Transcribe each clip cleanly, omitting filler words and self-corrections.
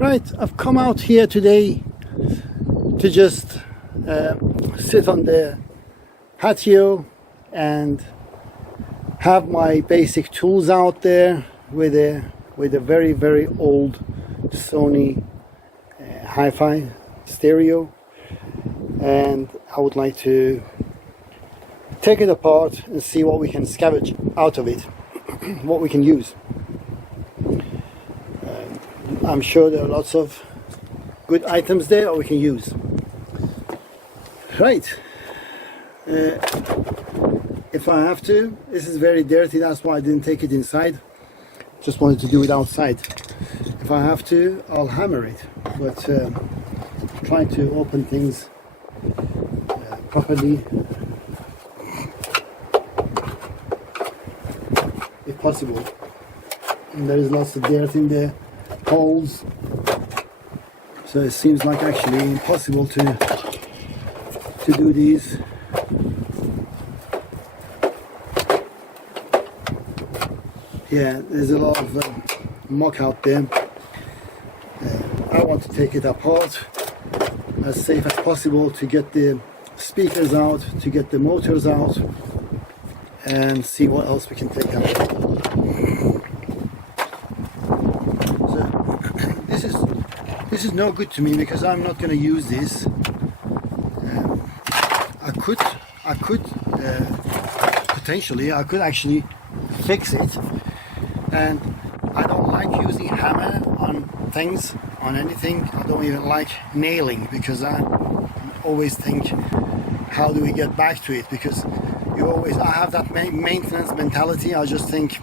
Right, I've come out here today to just sit on the patio and have my basic tools out there with a very old Sony hi-fi stereo, and I would like to take it apart and see what we can scavenge out of it, what we can use. I'm sure there are lots of good items there that we can use. Right, if I have to, this is very dirty, that's why I didn't take it inside, just wanted to do it outside. If I have to, I'll hammer it, but try to open things properly if possible. And there is lots of dirt in there, holes, so it seems like actually impossible to do these. Yeah, there's a lot of muck out there. I want to take it apart as safe as possible to get the speakers out, to get the motors out, and see what else we can take out. So this is no good to me because I'm not going to use this. I could potentially, I could actually fix it, and I don't like using hammer on things, on anything. I don't even like nailing because I always think, how do we get back to it? Because I have that maintenance mentality. I just think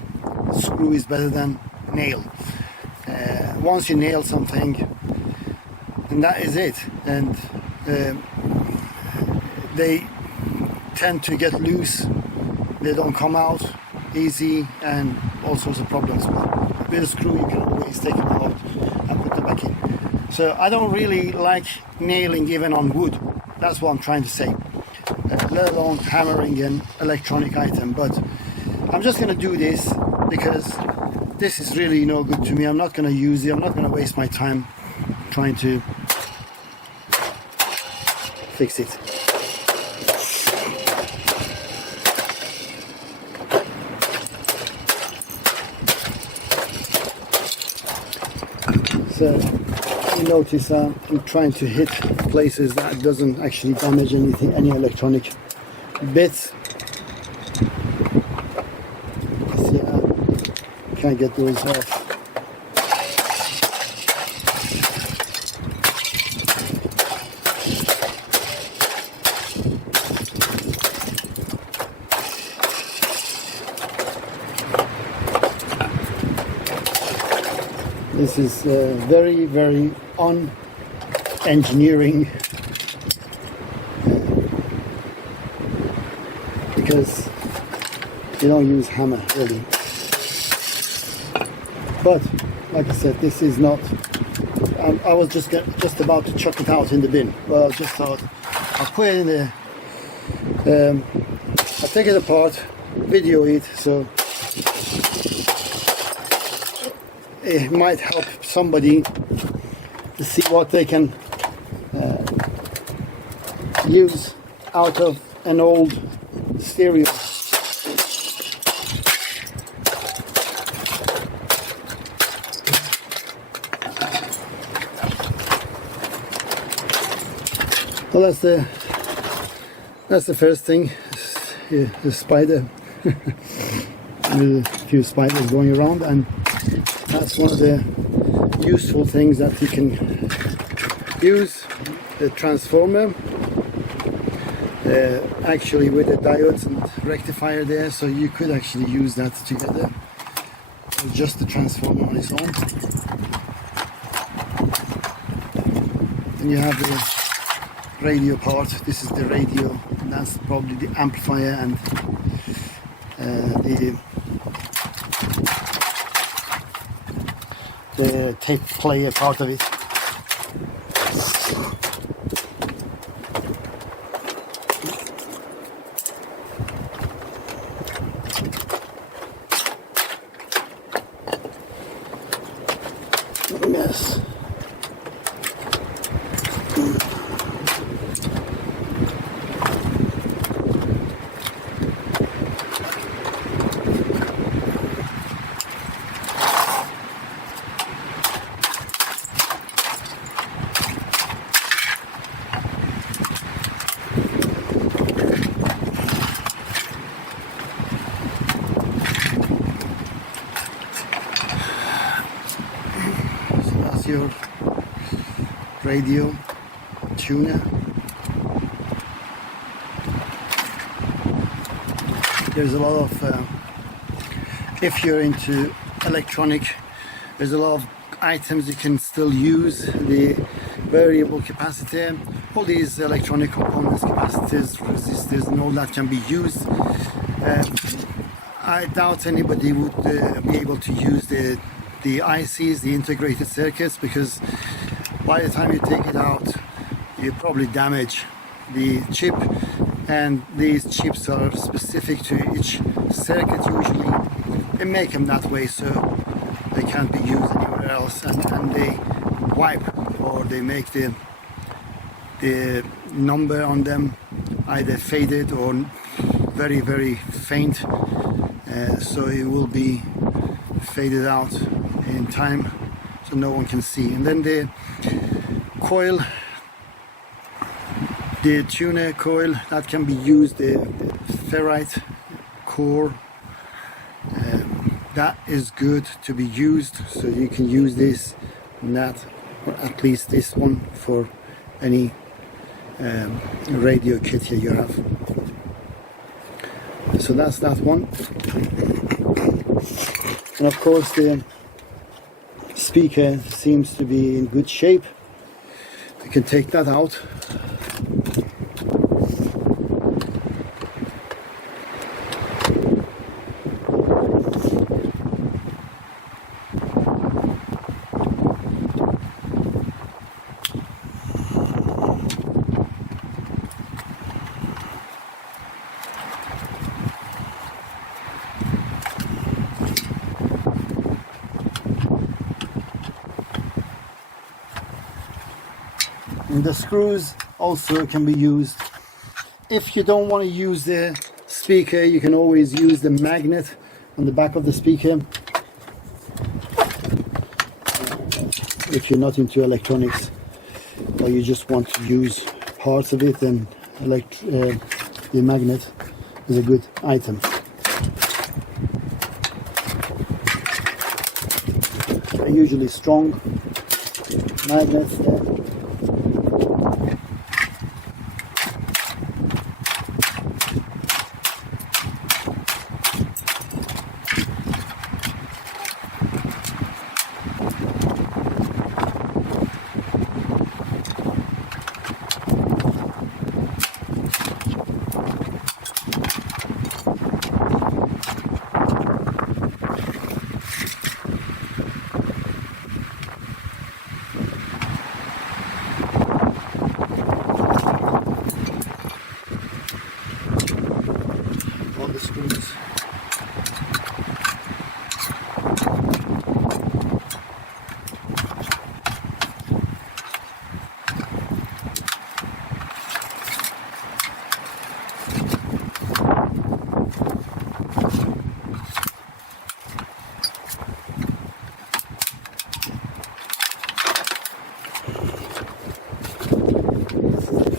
screw is better than nail. Once you nail something, and that is it, and they tend to get loose, they don't come out easy, and all sorts of problems. But with a screw you can always take them out and put them back in. So I don't really like nailing even on wood, that's what I'm trying to say, let alone hammering an electronic item. But I'm just going to do this because this is really no good to me. I'm not going to use it, I'm not going to waste my time trying to fix it. So you notice I'm trying to hit places that doesn't actually damage anything, any electronic bits. See, I can't get those off. This is very un-engineering because you don't use hammer really. But like I said, this is not. I was just about to chuck it out in the bin, but I just thought I'll put it in there. I'll take it apart, video it, so it might help somebody to see what they can use out of an old stereo. Well, that's the first thing. The spider, with a few spiders going around, and that's one of the useful things that you can use, the transformer, actually with the diodes and rectifier there, so you could actually use that together, just the transformer on its own. And you have the radio part. This is the radio, and that's probably the amplifier and the tape player part of it. Yes. radio tuner. There's a lot of, if you're into electronic, there's a lot of items you can still use. The variable capacitor, all these electronic components, capacitors, resistors, and all that can be used. I doubt anybody would be able to use the ICs, the integrated circuits, because by the time you take it out, you probably damage the chip, and these chips are specific to each circuit usually. They make them that way so they can't be used anywhere else, and they wipe, or they make the number on them either faded or very, very faint, so it will be faded out in time so no one can see. And then the coil, the tuner coil, that can be used, the ferrite core, that is good to be used, so you can use this and that, or at least this one, for any radio kit here you have. So that's that one. And of course the speaker seems to be in good shape. You can take that out. And the screws also can be used. If you don't want to use the speaker, you can always use the magnet on the back of the speaker. If you're not into electronics, or you just want to use parts of it, then the magnet is a good item. They're usually strong magnets there. The screws.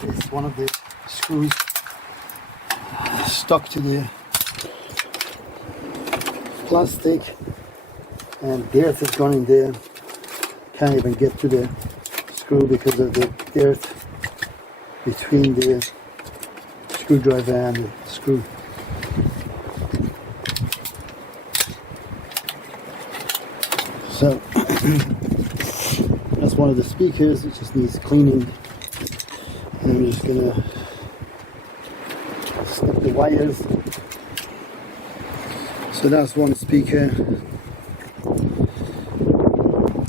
This is one of the screws stuck to the plastic, and dirt has gone in there. Can't even get to the screw because of the dirt between the screwdriver and the screw. So that's one of the speakers. It just needs cleaning, and I'm just gonna snip the wires. So that's one speaker,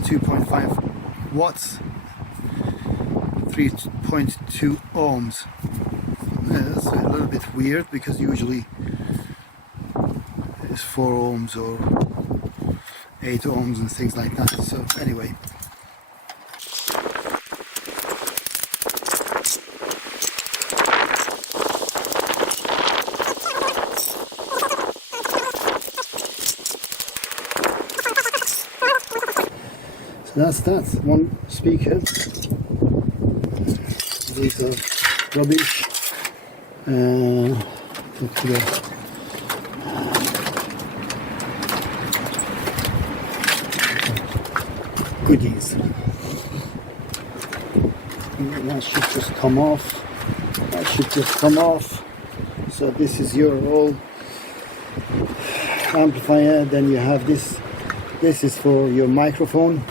2.5 watts, 3.2 ohms. That's a little bit weird because usually it's 4 ohms or 8 ohms and things like that. So anyway. That's one speaker. These are rubbish. Goodies. And then that should just come off. That should just come off. So this is your old amplifier. Then you have this. This is for your microphone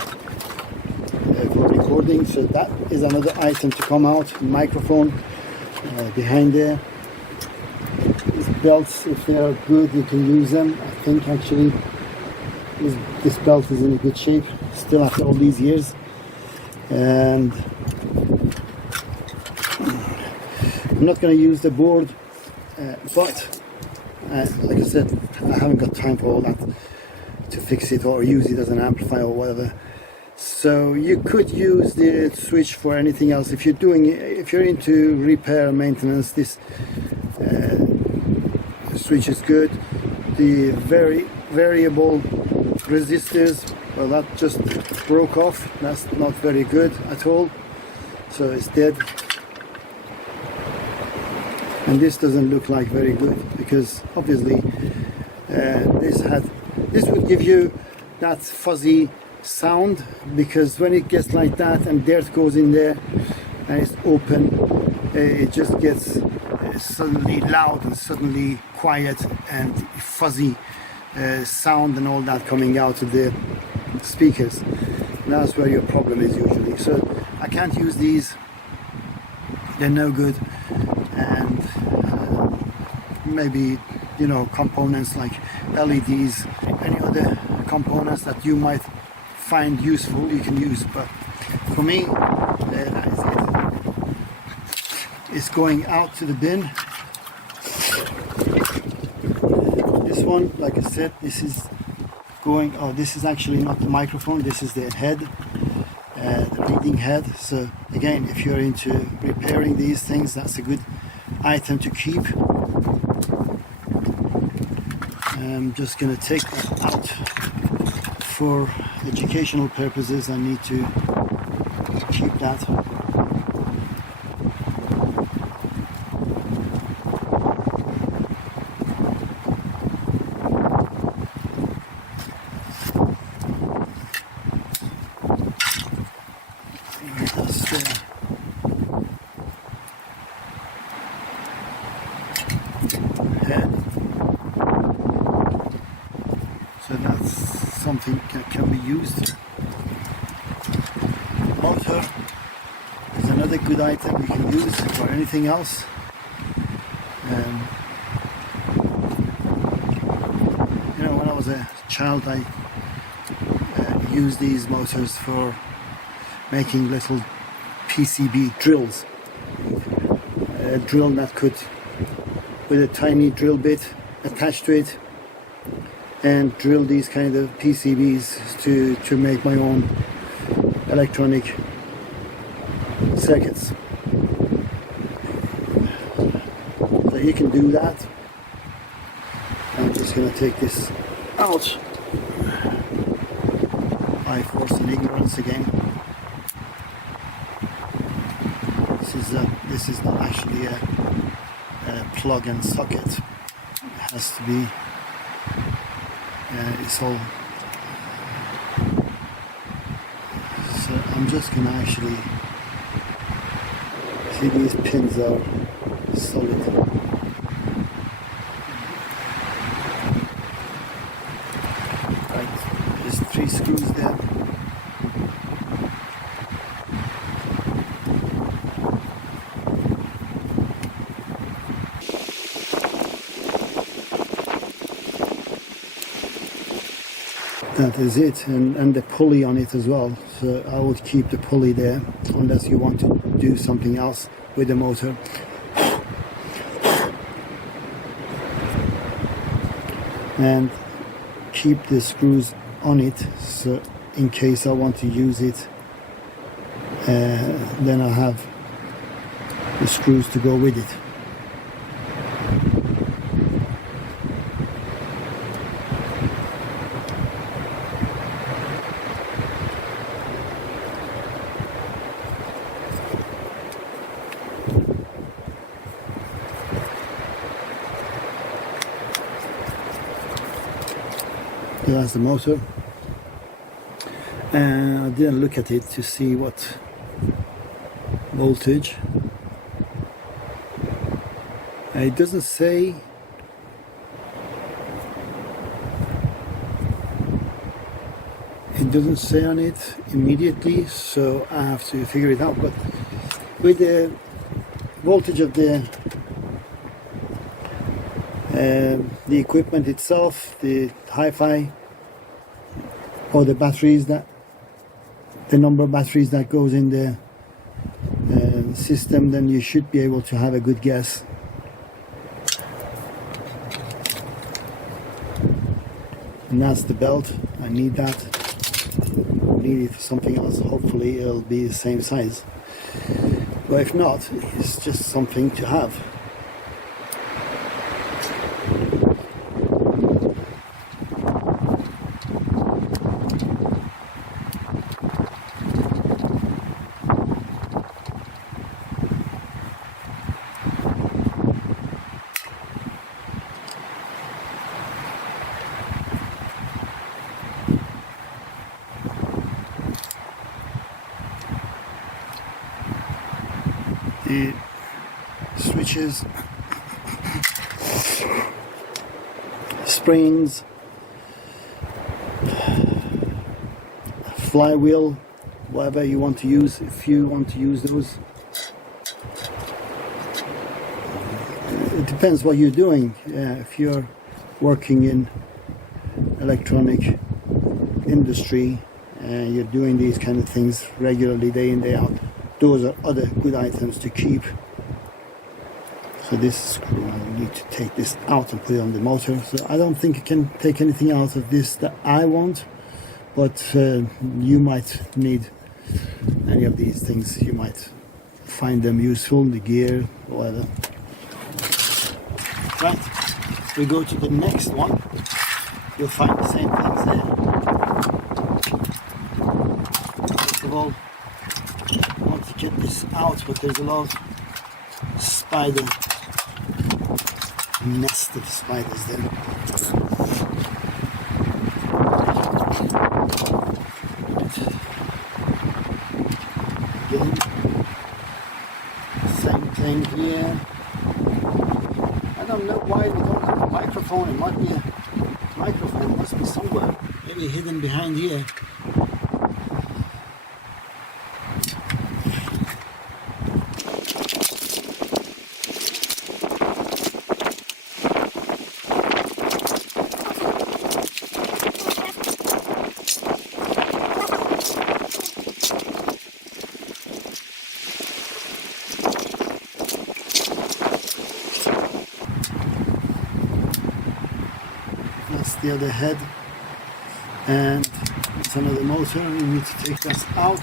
for recording. So that is another item to come out. Microphone behind there. These belts, if they are good, you can use them. I think actually this belt is in a good shape still after all these years. And I'm not going to use the board, but like I said, I haven't got time for all that to fix it or use it as an amplifier or whatever. So you could use the switch for anything else. If you're into repair and maintenance, this switch is good. The variable resistors, well, that just broke off. That's not very good at all. So it's dead. And this doesn't look like very good because obviously this would give you that fuzzy sound, because when it gets like that and dirt goes in there and it's open, it just gets suddenly loud and suddenly quiet and fuzzy sound and all that coming out of the speakers. And that's where your problem is usually. So I can't use these, they're no good. And maybe, you know, components like LEDs, any other components that you might find useful, you can use. But for me, that is it. It's going out to the bin. This one, like I said, this is going, oh, this is actually not the microphone, this is the head, the reading head. So again, if you're into repairing these things, that's a good item to keep. I'm just going to take that out for educational purposes. I need to keep that. That's head. So that's something that can be used. Motor is another good item you can use for anything else. You know, when I was a child, I used these motors for making little PCB drills. A drill that could, with a tiny drill bit attached to it, and drill these kind of PCBs to make my own electronic circuits. So you can do that. I'm just going to take this out by force and ignorance again. This is not actually a plug and socket. It has to be. It's all. So I'm just gonna actually see, these pins are solid. Right, there's 3 screws there. That is it, and the pulley on it as well. So I would keep the pulley there unless you want to do something else with the motor. And keep the screws on it, so in case I want to use it, then I have the screws to go with it. That's the motor, and I didn't look at it to see what voltage. It doesn't say. It doesn't say on it immediately, so I have to figure it out. But with the voltage of the equipment itself, the hi-fi, or the batteries, that the number of batteries that goes in the system, then you should be able to have a good guess. And that's the belt. I need that. I need it for something else. Hopefully it'll be the same size. But if not, it's just something to have. The switches, springs, flywheel, whatever you want to use, if you want to use those. It depends what you're doing. If you're working in electronic industry and you're doing these kind of things regularly, day in, day out, those are other good items to keep. So this screw, I need to take this out and put it on the motor. So I don't think I can take anything out of this that I want, but you might need any of these things. You might find them useful, the gear, whatever. Right, we go to the next one. You'll find the same things there. First of all, I want to get this out, but there's a lot of spider, nest of spiders there. Again, same thing here. I don't know why we don't have a microphone. It might be a microphone, it must be somewhere, maybe hidden behind here. That's the other head, and it's another motor. We need to take this out.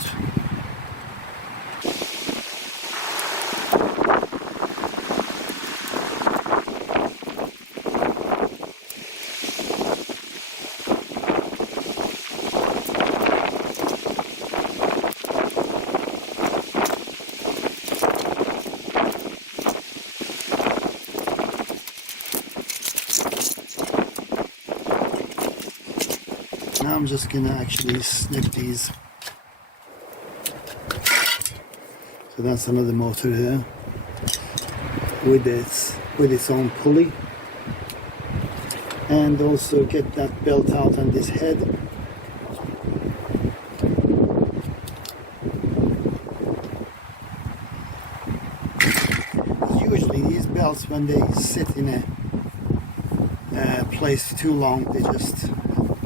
Now I'm just gonna actually snip these. So that's another motor here with its own pulley, and also get that belt out on this head. Usually these belts, when they sit in a place too long, they just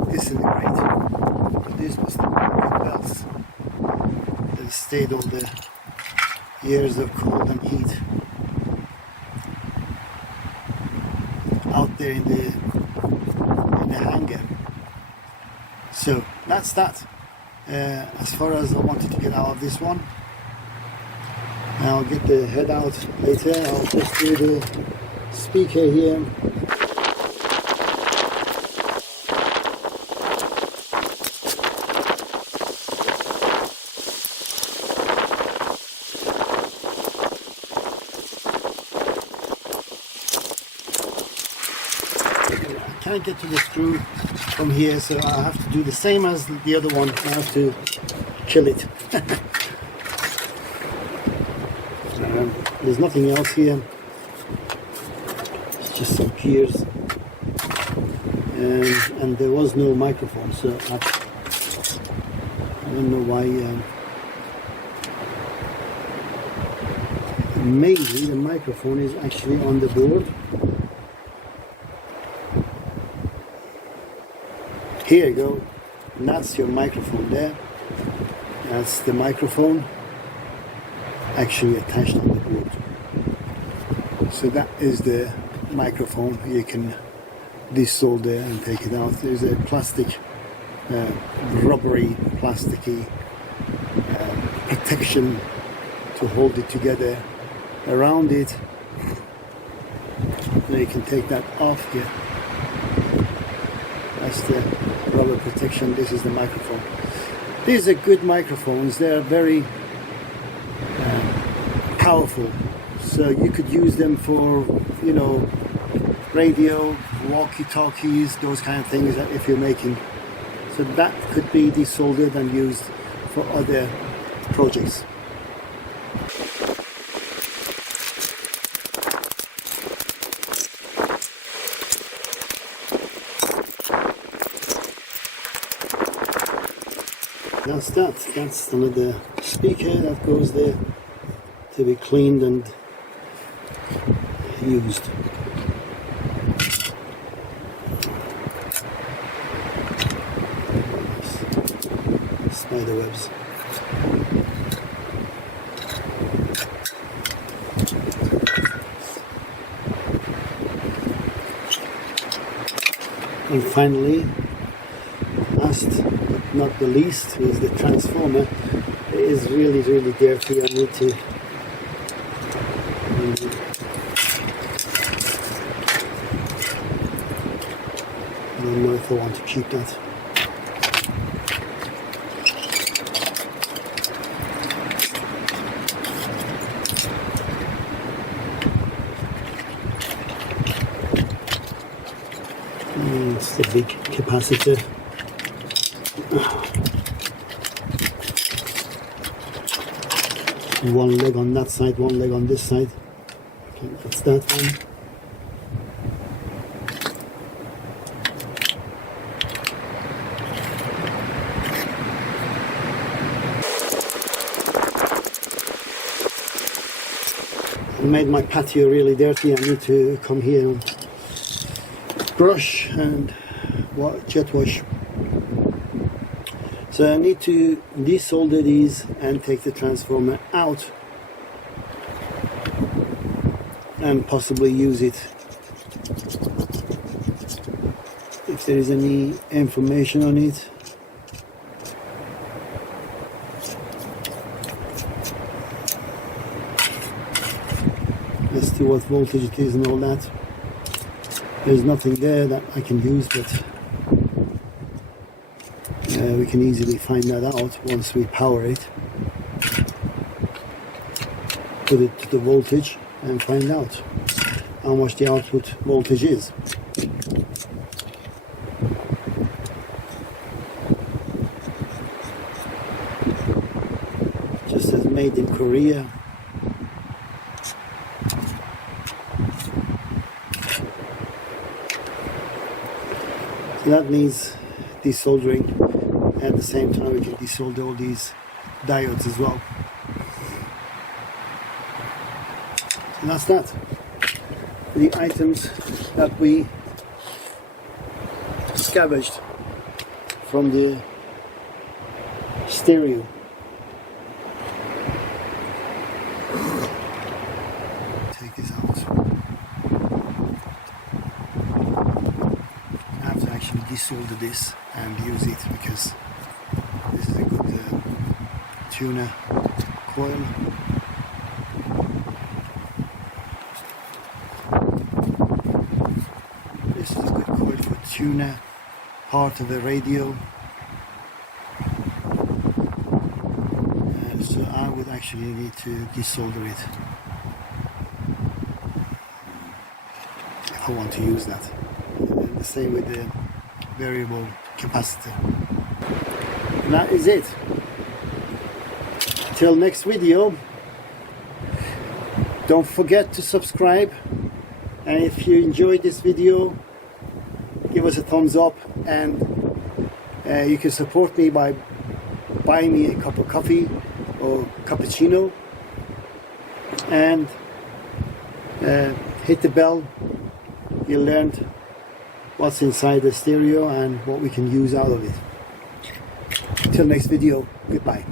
disintegrate. But these must be good belts that have stayed all the years of cold and heat out there in the hangar. So that's that. As far as I wanted to get out of this one, I'll get the head out later. I'll just do the speaker here. I can't get to the screw from here, so I have to do the same as the other one. I have to kill it. There's nothing else here. It's just some gears, and there was no microphone, so I don't know why. Maybe the microphone is actually on the board. Here you go. And that's your microphone there. That's the microphone actually attached on the board. So that is the microphone. You can desolder and take it out. There's a plastic, rubbery, plasticky protection to hold it together around it. So you can take that off here. That's the rubber protection. This is the microphone. These are good microphones. They're very powerful. So you could use them for, you know, radio, walkie-talkies, those kind of things if you're making. So that could be desoldered and used for other projects. That's that. That's another speaker that goes there to be cleaned and used. Spider webs. And finally, last but not the least, is the transformer. It is really dirty. I need to I don't know if I want to keep that. It's the big capacitor. One leg on that side, one leg on this side. Okay, that's that one. I made my patio really dirty. I need to come here and brush and jet wash. So I need to desolder these and take the transformer out and possibly use it if there is any information on it. As to what voltage it is and all that. There's nothing there that I can use, but we can easily find that out once we power it. Put it to the voltage and find out how much the output voltage is. Just as made in Korea. So that needs desoldering. At the same time, we can desolder all these diodes as well. So that's that. The items that we scavenged from the stereo. Take this out. I have to actually desolder this and use it because this is a good tuna coil. This is a good coil for tuna, part of the radio. So I would actually need to desolder it if I want to use that. And the same with the variable capacitor. And that is it. Till next video, Don't forget to subscribe, and if you enjoyed this video, give us a thumbs up, and you can support me by buying me a cup of coffee or cappuccino, and hit the bell. You learned what's inside the stereo and what we can use out of it. Till next video, goodbye.